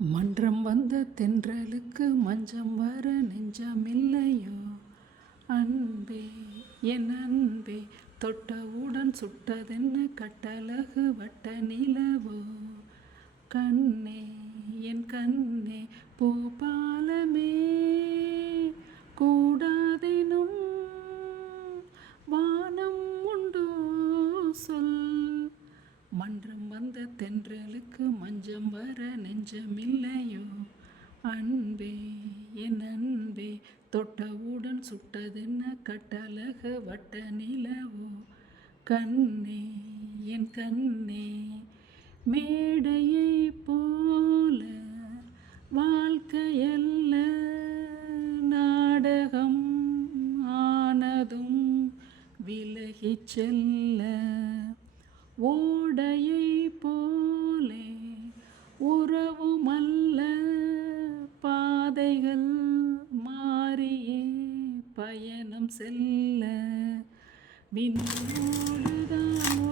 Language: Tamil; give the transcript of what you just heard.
மன்றம் வந்த தென்றலுக்கு மஞ்சம் வர நெஞ்சமில்லையோ அன்பே என் அன்பே தொட்டவுடன் சுட்டதென்ன கட்டழகு வட்ட நிலவோ கண்ணே என் கண்ணே பூபாலமே கூடாதெனும் வானம் உண்டோ சொல். மன்றம் வந்த தென்றலுக்கு மஞ்சம் வர நெஞ்சமில்லையோ அன்பே என் அன்பே தொட்டவுடன் சுட்டதென்ன கட்டழகு வட்ட நிலவோ கண்ணே என் கண்ணே. மேடையை போல வாழ்க்கையல்ல நாடகம் ஆனதும் விலகிச் செல்ல ஓடையை போலே உறவுமல்ல பாதைகள் மாறியே பயணம் செல்ல விண்ணோடுதான்